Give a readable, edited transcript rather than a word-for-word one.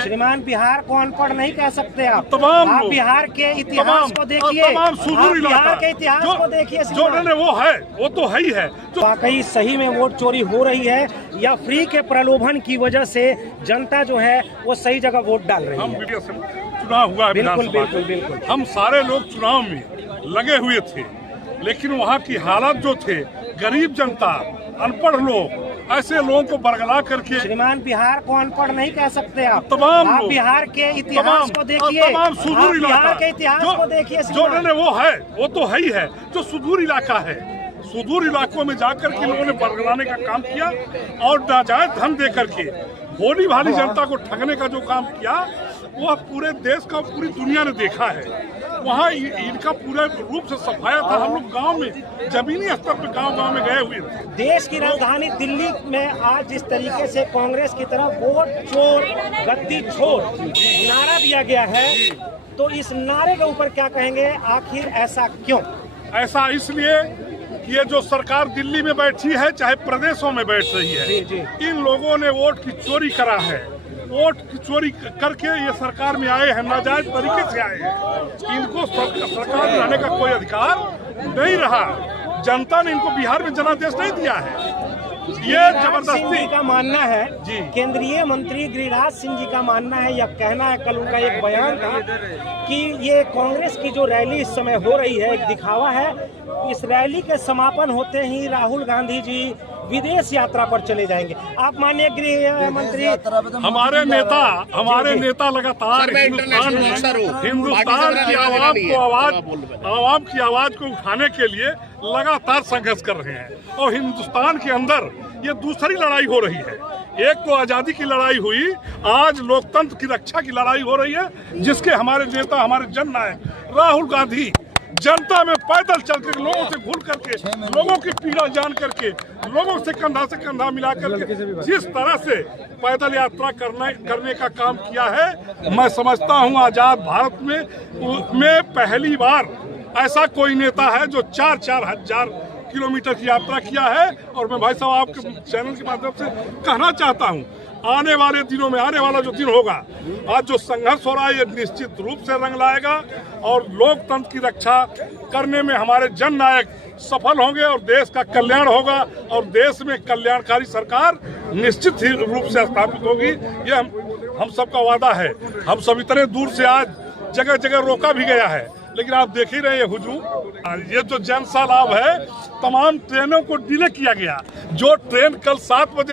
श्रीमान, बिहार को अनपढ़ नहीं कह सकते आप। आप बिहार के इतिहास को देखिए, बिहार के इतिहास को देखिए। जो वो है वो तो है ही है। वाकई सही में वोट चोरी हो रही है या फ्री के प्रलोभन की वजह से जनता जो है वो सही जगह वोट डाल रही है। मीडिया से चुनाव हुआ है, बिल्कुल। हम सारे लोग चुनाव में लगे हुए थे, लेकिन वहाँ की हालात जो थे, गरीब जनता, अनपढ़ लोग, ऐसे लोगों को बरगला करके। श्रीमान, बिहार को अनपढ़ नहीं कह सकते आप। आप बिहार के इतिहास को देखिए, बिहार के इतिहास को देखिए। जो वो है वो तो है ही है। जो सुदूर इलाका है, सुदूर इलाकों में जाकर के लोगों ने बरगलाने का काम किया और नाजायज धन दे करके भोली भाली जनता को ठगने का जो काम किया, वो पूरे देश का, पूरी दुनिया ने देखा है। वहाँ इनका पूरा रूप से सफाया था। हम लोग गांव में, जमीनी स्तर पर गांव में गए हुए थे। देश की राजधानी दिल्ली में आज जिस तरीके से कांग्रेस की तरफ वोट चोर गद्दी छोड़ नारा दिया गया है, तो इस नारे के ऊपर क्या कहेंगे? आखिर ऐसा क्यों? ऐसा इसलिए कि ये जो सरकार दिल्ली में बैठी है, चाहे प्रदेशों में बैठ रही है, इन लोगों ने वोट की चोरी करा है। वोट की चोरी करके ये सरकार में आए हैं, नाजायज तरीके से आए हैं। इनको सरकार में रहने का कोई अधिकार नहीं रहा। जनता ने इनको बिहार में जनादेश नहीं दिया है। ये जबरदस्ती का मानना है जी। केंद्रीय मंत्री गिरिराज सिंह जी का मानना है या कहना है, कल उनका एक बयान था कि ये कांग्रेस की जो रैली इस समय हो रही है एक दिखावा है। इस रैली के समापन होते ही राहुल गांधी जी विदेश यात्रा पर चले जाएंगे। आप माननीय गृह मंत्री, हमारे नेता लगातार हिंदुस्तान की आवाम की आवाज को उठाने के लिए लगातार संघर्ष कर रहे हैं। और हिंदुस्तान के अंदर ये दूसरी लड़ाई हो रही है। एक तो आजादी की लड़ाई हुई, आज लोकतंत्र की रक्षा की लड़ाई हो रही है, जिसके हमारे नेता, हमारे जननायक राहुल गांधी जनता में पैदल चलकर, लोगों से भूल करके, लोगों की पीड़ा जान करके, लोगों से कंधा मिला करके जिस तरह से पैदल यात्रा करने का काम किया है, मैं समझता हूं आजाद भारत में पहली बार ऐसा कोई नेता है जो 4-4 हजार किलोमीटर की यात्रा किया है। और मैं भाई साहब आपके चैनल के माध्यम से कहना चाहता हूं, आने वाले दिनों में, आने वाला जो दिन होगा, आज जो संघर्ष हो रहा है, ये निश्चित रूप से रंग लाएगा और लोकतंत्र की रक्षा करने में हमारे जन नायक सफल होंगे और देश का कल्याण होगा और देश में कल्याणकारी सरकार निश्चित ही रूप से स्थापित होगी। ये हम सबका वादा है। हम सब इतने दूर से आज जगह जगह रोका भी गया है, लेकिन आप देख ही रहे हैं हुजूम। ये जो जन सैलाब है, तमाम ट्रेनों को डिले किया गया। जो ट्रेन कल 7 बजे